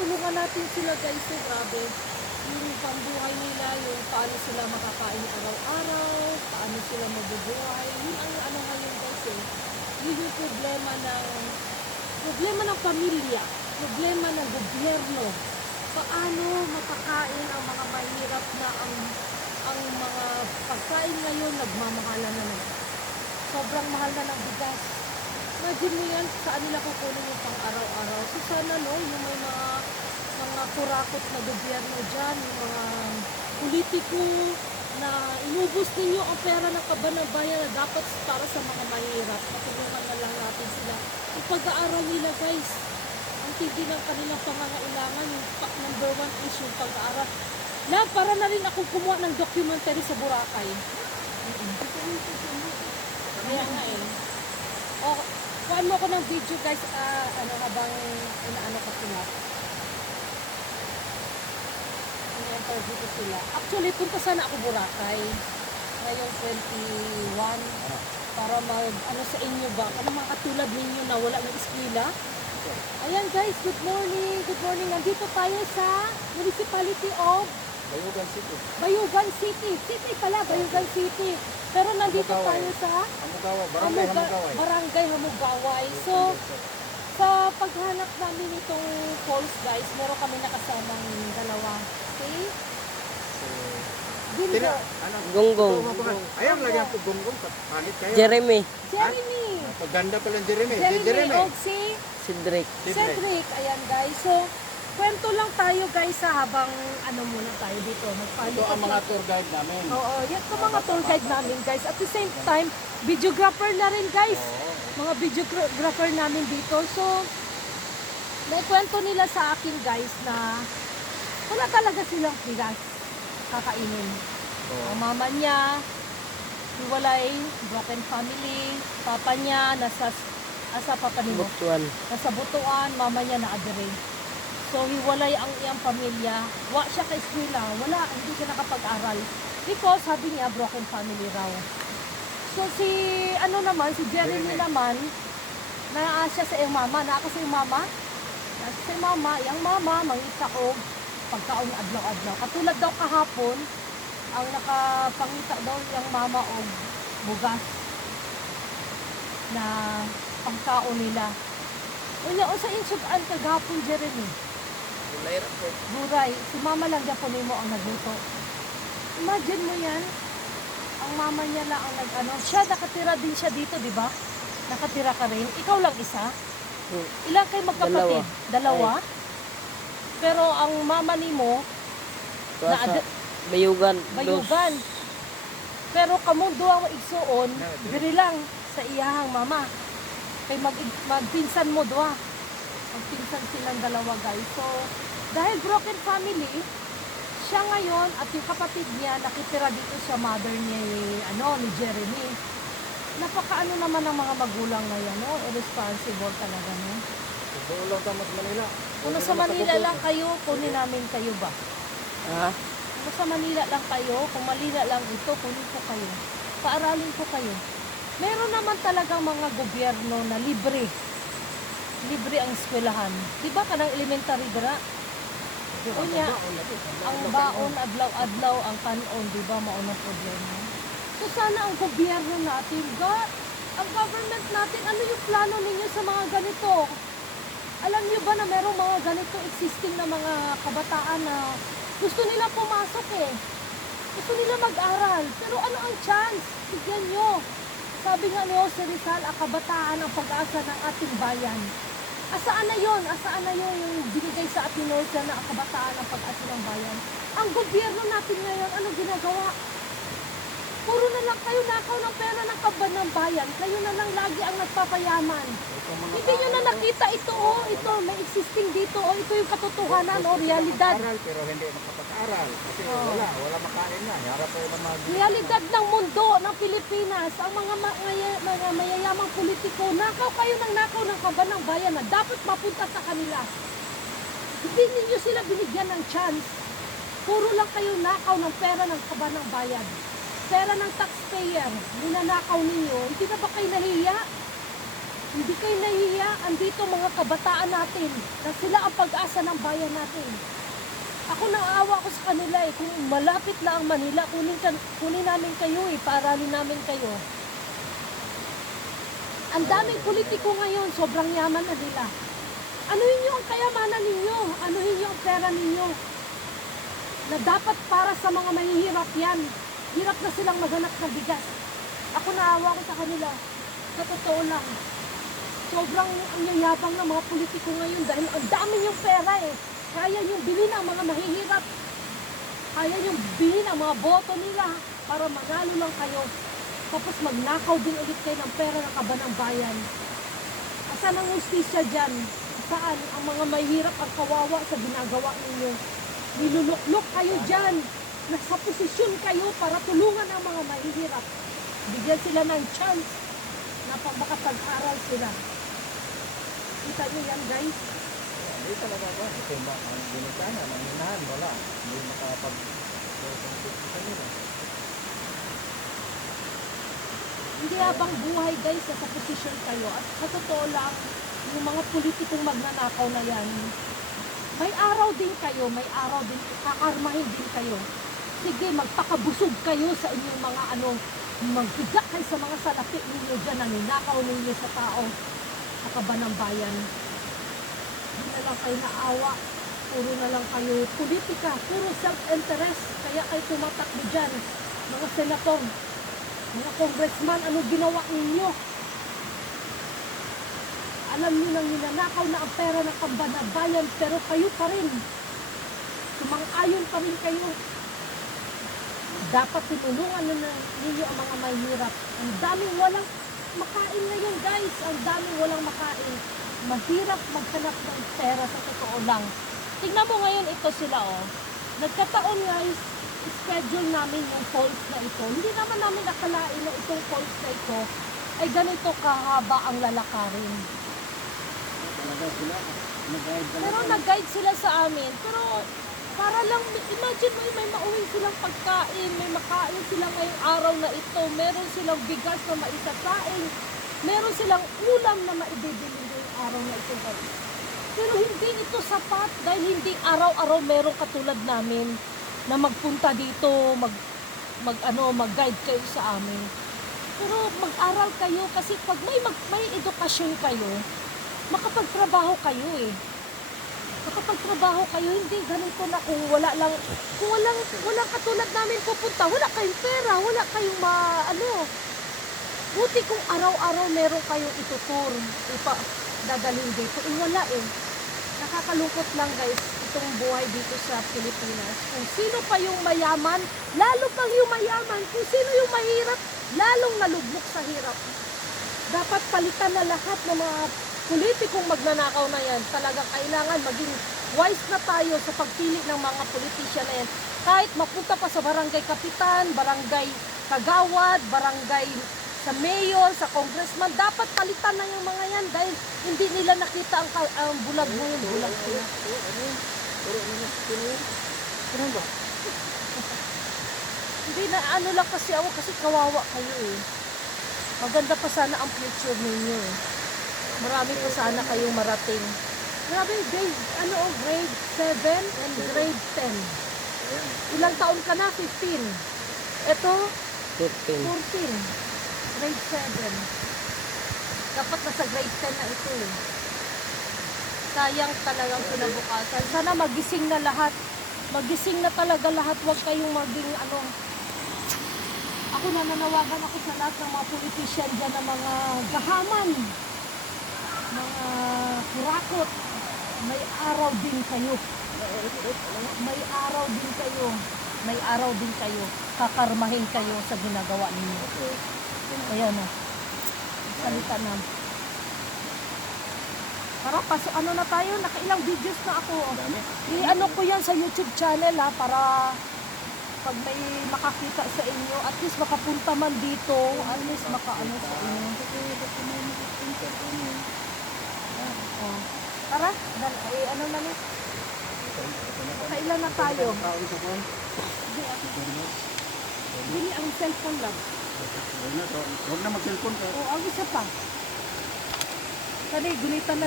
tulungan natin sila guys. So, grabe. Yung pambuhay nila, yung paano sila makakain araw-araw, paano sila mabubuhay. Yun ang ano ngayon guys eh. Yun yung problema ng problema ng pamilya, problema ng gobyerno. Paano mapakain ang mga mahirap na ang ang mga pagkain ngayon nagmamahalan na naman. Sobrang mahal na ng bigas. Imagine mo yan, saan nila kukunin yung pang araw-araw. So sana no, yung may mga mga kurakot na gobyerno dyan, yung mga politiko na inubos ninyo ang pera ng kabanabayan na dapat para sa mga mahirap. Matulungan na lang natin sila. Yung pag-aaral nila guys, ang tindi ng kanilang pangangailangan, yung number one is yung pag-aaral. Na, para na rin ako kumuha ng documentary sa Boracay. Kaya nga eh. O, kuhaan mo ako ng video guys, ah, ano habang inaano ko sila. Ini-interview ko sila. Actually, punta sana ako Boracay. Ngayong 21 para mag ano sa inyo ba kung mga katulad ninyo na wala ng eskwela ayan guys good morning good morning nandito tayo sa municipality of Bayugan City. Bayugan City. City pala, Bayugan City. Pero nandito Hamugaway. tayo sa Hamugawa. Barangay Hamuga- Hamugaway. Barangay Hamugaway. So, sa paghanap namin itong falls guys, meron kami nakasamang dalawa. Tina, ano? Gonggong. Ito. Ayaw, lagyan ko gonggong. Palit kayo. Jeremy. Jeremy. Paganda pala ng Jeremy. Si Jeremy. Jeremy. Og si Cedric. Cedric. Ayan guys. So, kwento lang tayo guys sa habang ano muna tayo dito. Ito Magpalipat ang mga tour guide namin. Oo, yan po mga tour guide namin guys. At the same time, videographer na rin guys. Mga videographer namin dito. So, may kwento nila sa akin guys na wala talaga silang bigas kakainin. Ang mama niya, hiwalay, broken family. Papa niya, nasa, asa papa ni mo? Buktuan. nasa butuan, mama niya na adere. So, hiwalay ang iyang pamilya. Wa siya ka eskwela. Wala, hindi siya nakapag-aral. Because, sabi niya, broken family raw. So, si, ano naman, si Jeremy Jeremy. naman, naa siya sa iyang mama. Naa ka sa iyang mama. Naa siya sa iyang mama. Iyang mama, mangita og pagkaon adlaw-adlaw. Katulad daw kahapon, ang nakapangita daw iyang mama og bugas na pangkaon nila. Una, o sa insudan kagapon, Jeremy. Buray, si mama lang po mo ang nagluto. Imagine mo yan, ang mama niya lang ang nag-ano. Siya, nakatira din siya dito, di ba? Nakatira ka rin. Ikaw lang isa. Hmm. Ilan kayo magkapatid? Dalawa. Pero ang mama ni mo, Tuwa Na sa ad- Bayugan. bayugan. Pero kamo duwa mo igsuon, diri lang sa iyahang mama. Kay mag magpinsan mo duwa. Magpinsan silang dalawa guys. So, dahil broken family, siya ngayon at yung kapatid niya nakitira dito sa mother ni ano ni Jeremy. Napakaano naman ng mga magulang ngayon, no? Irresponsible talaga, no? Doon lang sa Manila. Kung nasa Manila lang kayo, kunin namin kayo ba? Ha? Kung nasa Manila lang kayo, kung Manila lang ito, kunin ko kayo. Paaralin ko kayo. Meron naman talagang mga gobyerno na libre. Libre ang eskwelahan. Di ba kanang elementary dira? Unya, ang baon adlaw-adlaw ang kanon, di ba maunang problema. So sana ang gobyerno natin, ga, ang government natin, ano yung plano ninyo sa mga ganito? Alam niyo ba na merong mga ganito existing na mga kabataan na gusto nila pumasok eh. Gusto nila mag-aral. Pero ano ang chance? Bigyan nyo. Sabi nga ni Jose Rizal, ang kabataan ang pag-asa ng ating bayan. Asaan na yon? Asaan na yun yung binigay sa ating Jose na kabataan ang pag-asa ng bayan? Ang gobyerno natin ngayon, ano ginagawa? Lang kayo nakaw ng pera ng kaban ng bayan. Kayo na lang lagi ang nagpapayaman. Hindi nyo na nakita ito, oh. Ito, may existing dito, oh. Ito yung katotohanan, oh. Realidad. Aral, pero hindi makapag-aral. Kasi Oo. wala, wala makain na. Harap tayo ng mga... Realidad ng mundo ng Pilipinas, ang mga, maya- mga mayayamang politiko, nakaw kayo ng nakaw ng kaban ng bayan na dapat mapunta sa kanila. Hindi ninyo sila binigyan ng chance. Puro lang kayo nakaw ng pera ng kaban ng bayan. Pera ng taxpayer, ninanakaw ninyo, hindi na ba kayo nahiya? Hindi kayo nahihiya. Andito mga kabataan natin na sila ang pag-asa ng bayan natin. Ako naawa ko sa kanila eh. Kung malapit na ang Manila, kunin, kunin namin kayo eh. Paaralin namin kayo. Ang daming politiko ngayon, sobrang yaman na nila. Anuhin nyo ang kayamanan ninyo. Anuhin nyo ang pera ninyo. Na dapat para sa mga mahihirap yan. Hirap na silang maghanap ng bigas. Ako naawa ko sa kanila. Sa totoo lang. Sobrang ang yayabang ng mga politiko ngayon dahil ang dami yung pera eh. Kaya yung bilhin ang mga mahihirap. Kaya yung bilhin ang mga boto nila para manalo lang kayo. Tapos magnakaw din ulit kayo ng pera ng kabanang bayan. Asan ang justisya dyan? Saan ang mga mahihirap ang kawawa sa ginagawa ninyo? Niluluklok kayo dyan. Nasa posisyon kayo para tulungan ang mga mahihirap. Bigyan sila ng chance na pa makapag-aral sila. Kita niyo yan guys? Hindi talaga ba? Kasi ba, ang ginitana, nangyinahan, wala. Hindi makapag. Hindi habang buhay guys sa posisyon kayo. At sa totoo lang, yung mga politikong magnanakaw na yan, may araw din kayo, may araw din, kakarmahin din kayo. Sige, magpakabusog kayo sa inyong mga ano, maghiga kayo sa mga salapi ninyo dyan, naninakaw ninyo sa tao, sa kabanang bayan. Hindi na lang kayo naawa, puro na lang kayo politika, puro self-interest, kaya kayo tumatakbo dyan, mga senator, mga congressman, ano ginawa ninyo? Alam niyo nang ninanakaw na ang pera ng pambanabayan, pero kayo pa rin. Sumang-ayon pa rin kayo. Dapat tinulungan na ninyo ang mga mahirap. Ang daming walang makain ngayon, guys. Ang daming walang makain. Mahirap maghanap ng pera sa totoo lang. Tingnan mo ngayon ito sila, oh. Nagkataon, guys, schedule namin yung falls na ito. Hindi naman namin nakalain na itong falls na ito ay ganito kahaba ang lalakarin. Pero nag-guide sila sa amin. Pero para lang, imagine mo, may mauwi silang pagkain, may makain sila ngayong araw na ito, meron silang bigas na maisasain, meron silang ulam na maibibili ngayong araw na ito. Pero hindi ito sapat dahil hindi araw-araw meron katulad namin na magpunta dito, mag mag ano, mag-guide kayo sa amin. Pero mag-aral kayo kasi pag may mag, may edukasyon kayo, makapagtrabaho kayo eh. Makapagtrabaho kayo, hindi ganito na kung wala lang, kung walang, walang katulad namin pupunta, wala kayong pera, wala kayong ma, ano, buti kung araw-araw meron kayong itutur, ipa, dadalhin dito, eh wala eh. Nakakalungkot lang guys, itong buhay dito sa Pilipinas. Kung sino pa yung mayaman, lalo pang yung mayaman. Kung sino yung mahirap, lalong nalugmok sa hirap. Dapat palitan na lahat ng mga politikong magnanakaw na yan. Talagang kailangan maging wise na tayo sa pagpili ng mga politisyan na yan. Kahit mapunta pa sa barangay kapitan, barangay kagawad, barangay sa mayor, sa congressman, dapat palitan na yung mga yan dahil hindi nila nakita ang, ang bulag mo yung bulag ko. Ba? Hindi na ano lang kasi ako kasi kawawa kayo eh. Maganda pa sana ang future ninyo eh. Marami pa sana kayong marating. Grabe, grade, ano oh, grade 7 and grade 10. Ayan. Ilang taon ka na? 15. Ito, 15. 14. Grade 7. Dapat nasa grade 10 na ito eh. Sayang talagang kinabukasan. Sana magising na lahat. Magising na talaga lahat. Huwag kayong maging ano. Ako nananawagan ako sa lahat ng mga politician dyan ng mga gahaman. Mga kurakot. May araw din kayo. May araw din kayo. May araw din kayo. Kakarmahin kayo sa ginagawa ninyo. Ayan o. Salita na. Para paso ano na tayo, nakailang videos na ako. I-ano ko yan sa YouTube channel ha, para pag may makakita sa inyo, at least makapunta man dito, at least makaano sa inyo. Oh. Tara, dal, eh, ano na ni? Kailan na tayo? Hindi, ang cellphone lang. Huwag na, mag-cellphone ka. O, ang isa pa. Kani, gunitan na